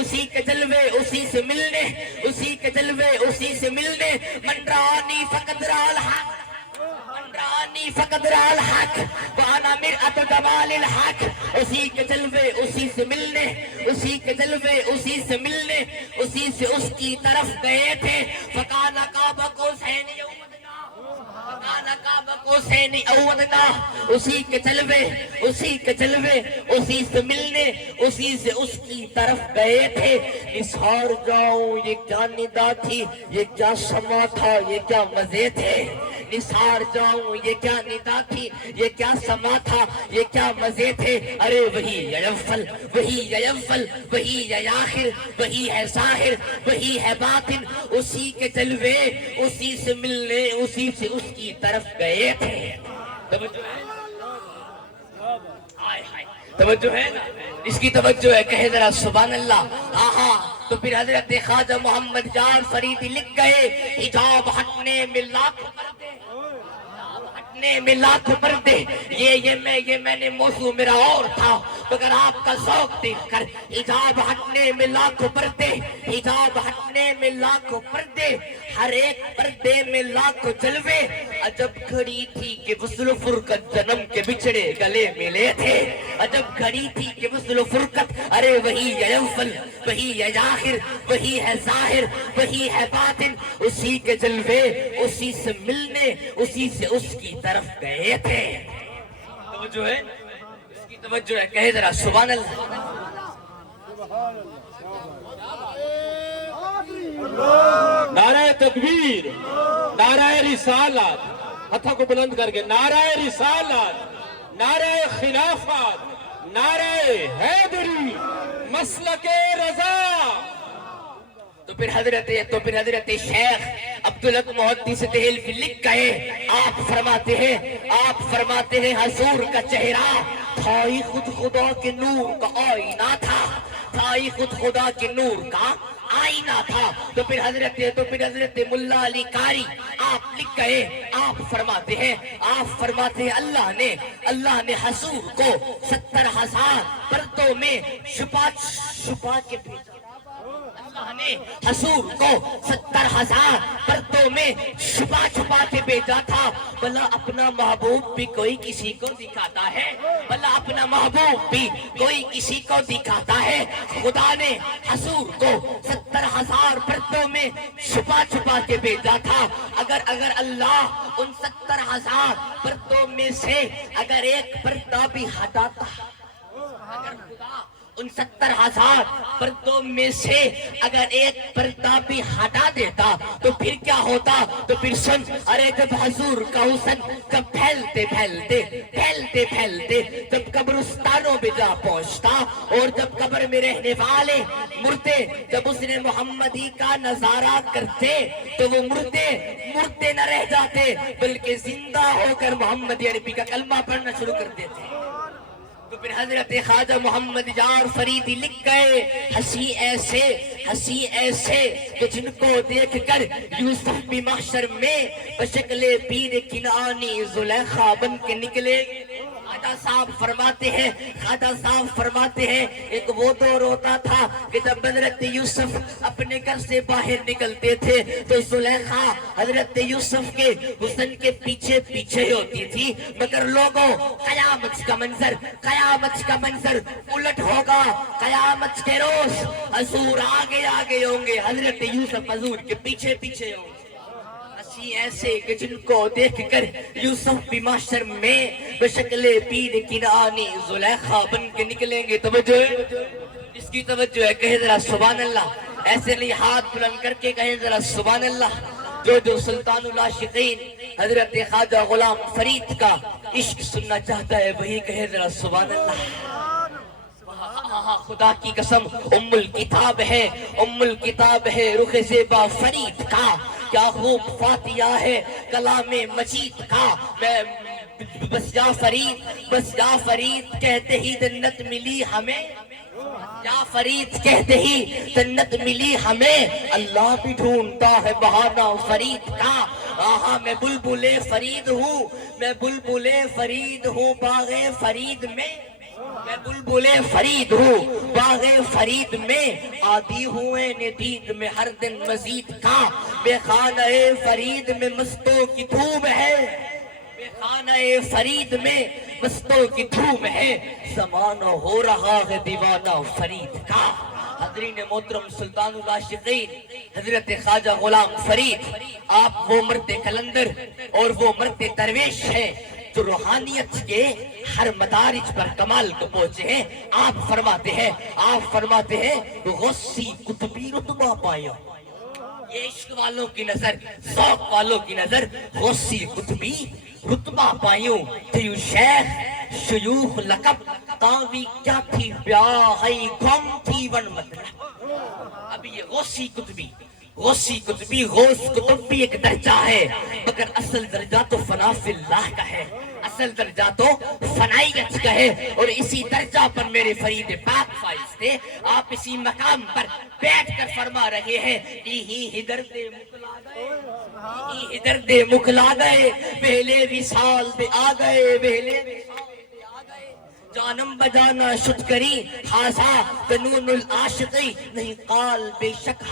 اسی کے جلوے اسی سے ملنے، اسی کے جلوے اسی سے ملنے، من رانی فقد رال حق، من رانی فقد رال حق وانا مرأت جمال الحق، اسی کے جلوے اسی سے ملنے، اسی کے جلوے اسی سے ملنے، اسی سے اس کی طرف گئے تھے، فکان قاب قوسین او ادنیٰ، فکان قاب قوسین او ادنیٰ، اسی کے جلوے اسی کے جلوے اسی سے ملنے، اسی سے اس کی طرف گئے تھے۔ نثار جاؤں یہ کیا ندا تھی، یہ کیا سما تھا، یہ کیا مزے تھے، نثار جاؤں یہ کیا ندا تھی، یہ کیا سما تھا، یہ کیا مزے تھے، ارے وہی یفل، وہی یفل، وہی آخر، وہی ہے ظاہر، وہی ہے باطن، اسی کے جلوے اسی سے ملنے، اسی سے اس کی طرف گئے تھے۔ توجہ ہے، توجہ ہے نا، اس کی توجہ ہے، کہے ذرا سبحان اللہ۔ آہا، تو پھر حضرت خواجہ محمد جان فریدی لکھ گئے، حجاب ہٹنے میں لاکھ پردے، حجاب ہٹنے میں لاکھ پردے، یہ میں نے موضوع میرا اور تھا، مگر آپ کا ذوق دیکھ کر، حجاب ہٹنے میں لاکھ پردے، حجاب ہٹنے میں لاکھ پردے، ہر ایک پردے میں لاکھ جلوے، عجب گھڑی تھی کہ وصل و فرقت جنم کے بچھڑے گلے ملے تھے، عجب گھڑی تھی کہ وصل و فرقت، ارے وہی ہے اول، وہی ہے آخر، وہی ہے ظاہر، وہی ہے باطن، اسی کے جلوے اسی سے ملنے، اسی سے اس کی طرف گئے تھے۔ توجہ ہے، اس کی توجہ ہے، کہے ذرا سبحان اللہ۔ نعرہ تکبیر، نعرہ رسالت، ہتھوں کو بلند کر کے نعرہ رسالت، نعرہ خلافت، نعرہ حیدری، مسلک رضا۔ تو پھر حضرت شیخ عبدالحق محدث دہلوی لکھ گئے، آپ فرماتے ہیں حضور کا چہرہ تھا ہی خود خدا کے نور کا آئینہ تھا، تھا ہی خود خدا کے نور کا آئینہ تھا۔ تو پھر حضرت ملا علی قاری آپ لکھ گئے، آپ فرماتے ہیں اللہ نے حضور کو 70,000 پردوں میں چھپا کے بھیجا، اللہ نے حضور کو 70,000 پردوں میں چھپا کے بھیجا تھا۔ بھلا اپنا محبوب بھی کوئی کسی کو دکھاتا ہے، بھلا اپنا محبوب بھی کوئی کسی کو دکھاتا ہے۔ خدا نے حضور کو 70,000 پردوں میں چھپا کے بھیجا تھا۔ اگر اللہ ان 70,000 پردوں میں سے اگر ایک پردہ بھی ہٹاتا، اگر خدا ان 70,000 پردوں میں سے اگر ایک پردہ بھی ہٹا دیتا تو پھر کیا ہوتا؟ تو پھر سن، ارے جب حضور کا حسن کب پھیلتے جب قبرستانوں میں جا پہنچتا، اور جب قبر میں رہنے والے مردے جب اس نے محمدی کا نظارہ کرتے تو وہ مردے نہ رہ جاتے، بلکہ زندہ ہو کر محمد عربی کا کلمہ پڑھنا شروع کر دیتے۔ تو پھر حضرت خواجہ محمد جان فریدی لکھ گئے، ہنسی ایسے کہ جن کو دیکھ کر یوسف بھی محشر میں بشکل پیر کنعانی زلیخا بن کے نکلے۔ خواجہ صاحب فرماتے ہیں ایک وہ دور ہوتا تھا کہ جب حضرت یوسف اپنے گھر سے باہر نکلتے تھے تو زلیخا حضرت یوسف کے حسن کے پیچھے ہوتی تھی، مگر لوگوں قیامت کا منظر الٹ ہوگا، قیامت کے روز حضور آگے ہوں گے، حضرت یوسف حضور کے پیچھے ہوں گے۔ ایسے کہ جن کو دیکھ کر یوسف بھی محشر میں بشکل پیر کنعانی زلیخا بن کے نکلیں گے۔ توجہ ہے، اس کی توجہ ہے، کہے ذرا سبحان اللہ۔ ایسے نہیں، ہاتھ بلند کر کے کہے ذرا سبحان اللہ۔ جو سلطان العاشقین حضرت خواجہ غلام فرید کا عشق سننا چاہتا ہے وہی کہے ذرا سبحان اللہ۔ خدا کی قسم ام الکتاب ہے رخ زیبا فرید کا، کیا خوب فاتحہ ہے کلام مجید کا۔ میں بس جا فرید کہتے ہی جنت ملی ہمیں، یا فرید کہتے ہی جنت ملی ہمیں، اللہ بھی ڈھونڈتا ہے بہانہ فرید کا۔ آہا میں بلبل فرید ہوں باغ فرید میں، میں بلبل فرید ہوں باغ فرید میں آدھی ہوئے ندید میں ہر دن مزید کا بے خانہ فرید میں مستوں کی دھوم ہے بے خانہ فرید میں مستوں کی دھوم ہے زمانہ ہو رہا ہے دیوانہ فرید کا حضرین محترم سلطان العاشقین حضرت خواجہ غلام فرید آپ وہ مرد کلندر اور وہ مرد درویش ہیں جو روحانیت کے ہر مدارج پر کمال کو پہنچے ہیں آپ فرماتے ہیں غصی قطبی رتبہ پایا یہ عشق والوں کی نظر ذوق والوں کی نظر غصی قطبی رتبہ پایوں تیو شیخ شیوخ لقب تاوی کیا تھی بیاہی گم تھی ون مطلب اب یہ غوثی قطبی غوث قطب بھی ایک درجہ ہے مگر اصل درجہ تو فنا فی اللہ کا ہے اصل درجہ تو فنائیت کا ہے اور اسی درجہ پر میرے فرید پاک فائز تھے آپ اسی مقام پر بیٹھ کر فرما رہے ہیں ادھر دے مکلا گئے پہلے بھی سال دے آ گئے جانم بجانا شد کری خاصا قانون العاشقی نہیں قال بے شک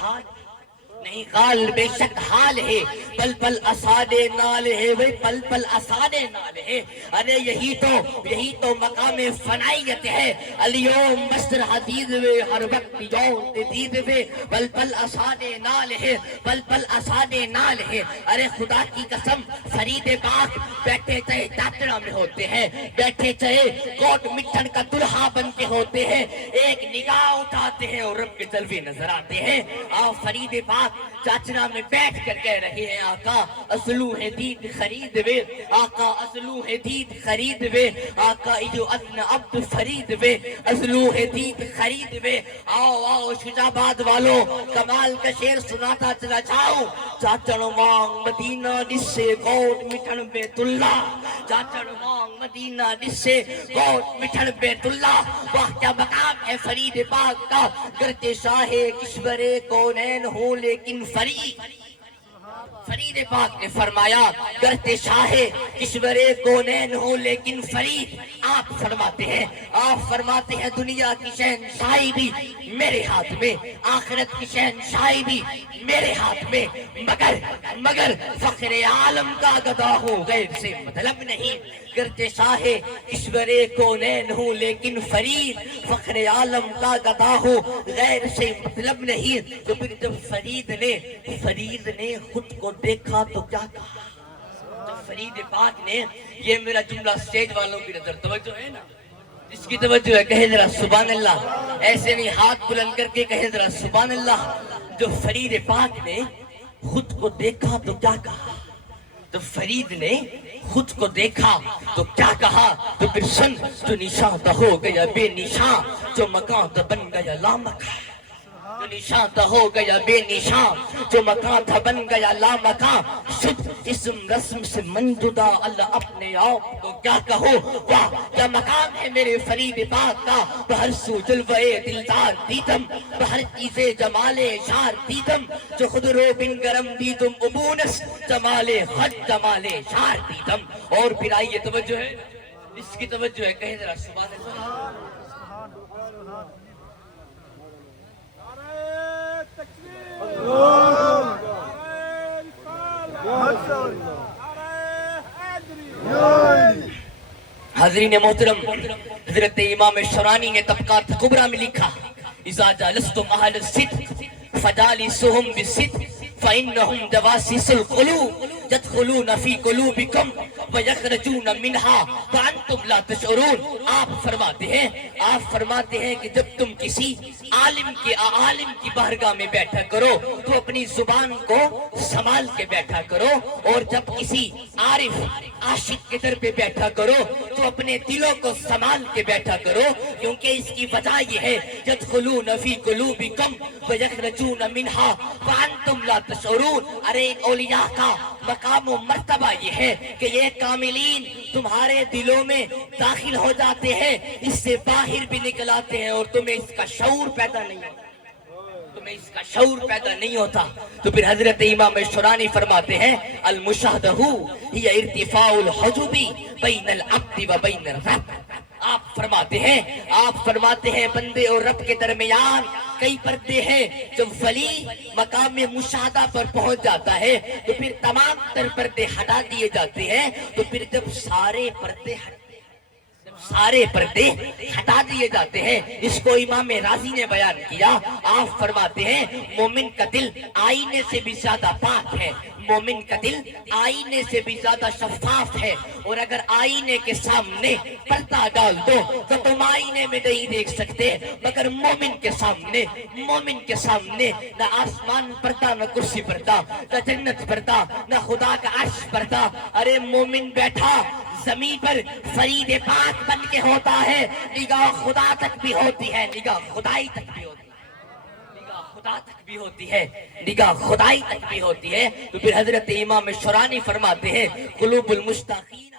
حال ہے پل پل اسادے نال ہے وہی پل پل اسادے نال ہے ارے یہی تو مقام فنائیت ہے الیوم مستر حدید وے ہر وقت یوم دید وے پل پل اسادے نال ہے پل پل اسادے نال ہے ارے خدا کی قسم فرید پاک بیٹھے چاہے چاچڑا میں ہوتے ہیں بیٹھے چاہے کوٹ مٹھن کا دلہا بن کے ہوتے ہیں ایک نگاہ اٹھاتے ہیں اور رب کے جلوے نظر آتے ہیں آپ فرید پاک چاچرا میں بیٹھ کر کہہ رہے ہیں آقا اصلو ہے دید خرید وے آقا اصلو ہے دید خرید وے آقا ایو ادن عبد فرید وے اصلو ہے دید خرید وے آؤ شجاباد والو کمال کا شعر سناتا چلا جاؤں چاچڑ مانگ مدینہ نسے گوٹ مٹھن بیت اللہ چاچڑ مانگ مدینہ نسے گوٹ مٹھن بیت اللہ واہ کیا مقام ہے فرید پاک کا گرتے شاہ کشور کونین ہوں لیکن فرید پاک نے فرمایا کرتے شاہ کشور کونین ہوں لیکن فرید آپ فرماتے ہیں دنیا کی شہنشاہی بھی میرے ہاتھ میں آخرت کی شہنشاہی بھی میرے ہاتھ میں مگر فخر عالم کا گدا ہوں غیر سے مطلب نہیں کرتے شاہ کشور کونین ہوں لیکن فرید فخر عالم کا گدا ہو غیر سے مطلب نہیں تو پھر جب فرید نے خود کو دیکھا تو کیا کہا جب فرید پاک نے یہ میرا جملہ سٹیج والوں کی نظر توجہ ہے نا جس کی توجہ ہے کہے ذرا سبحان اللہ ایسے نہیں ہاتھ بلند کر کے کہے ذرا سبحان اللہ جو فرید پاک نے خود کو دیکھا تو کیا کہا تو فرید نے خود کو دیکھا تو کیا کہا تو پھر سن جو نشان تھا ہو گیا بے نشان جو مکان تھا بن گیا لامکان جو نشان تھا ہو گیا بے نشان جو مکان تھا بن گیا لامکان شد اسم رسم سے منجدہ اللہ اپنے آپ کو کیا کہو واہ کیا مقام ہے میرے فرید پاک کا بہر سو جلوے دلدار دیدم بہر چیزیں جمال شار دیدم جو خود رو بن گرم دیدم امونس جمال خد جمال شار دیدم اور پھر آئیے توجہ ہے اس کی توجہ ہے کہیں ذرا سبحان اللہ حضرین محترم حضرت امام شورانی نے طبقات کبریٰ میں لکھا اذا جالستم اہل الصدق فجالسوہم بالصدق فإنهم جواسس القلوب يدخلون في قلوبكم ويخرجون منها فأنتم لا تشعرون آپ فرماتے ہیں کہ جب تم کسی عالم کی بارگاہ میں بیٹھا کرو تو اپنی زبان کو سنبھال کے بیٹھا کرو اور جب کسی عارف عاشق کے در پہ بیٹھا کرو تو اپنے دلوں کو سنبھال کے بیٹھا کرو کیونکہ اس کی وجہ یہ ہے يدخلون في قلوبكم ويخرجون منها فأنتم لا تشعرون ارے اولیاء کا مقام و مرتبہ یہ ہے کہ یہ کاملین تمہارے دلوں میں داخل ہو جاتے ہیں اس سے باہر بھی نکل آتے ہیں اور تمہیں اس کا شعور پیدا نہیں ہوتا تو پھر حضرت امام شورانی فرماتے ہیں المشاہدہ ہی ارتفاع الحجب بین العبد و بین الرب آپ فرماتے ہیں بندے اور رب کے درمیان کئی پردے ہیں. جب ولی مقام مشاہدہ پر پہنچ جاتا ہے تو پھر تمام تر پردے ہٹا دیے جاتے ہیں. تو پھر جب سارے پردے ہٹا دیے جاتے ہیں، اس کو امام رازی نے بیان کیا. آپ فرماتے ہیں مومن کا دل آئینے سے بھی زیادہ پاک ہے، مومن کا دل آئینے سے بھی زیادہ شفاف ہے. اور اگر آئینے کے سامنے پردہ ڈال دو تو تم آئینے میں نہیں دیکھ سکتے، مگر مومن کے سامنے نہ آسمان پردہ، نہ کرسی پردہ، نہ جنت پردہ، نہ خدا کا عرش پردہ. ارے مومن بیٹھا زمین پر فرید پاک بن کے ہوتا ہے، نگاہ خدا تک بھی ہوتی ہے، نگاہ خدائی تک بھی ہوتی ہے، نگاہ خدا تک بھی ہوتی ہے، نگاہ خدائی تک بھی ہوتی ہے. تو پھر حضرت امام شرانی فرماتے ہیں قلوب المشتاقین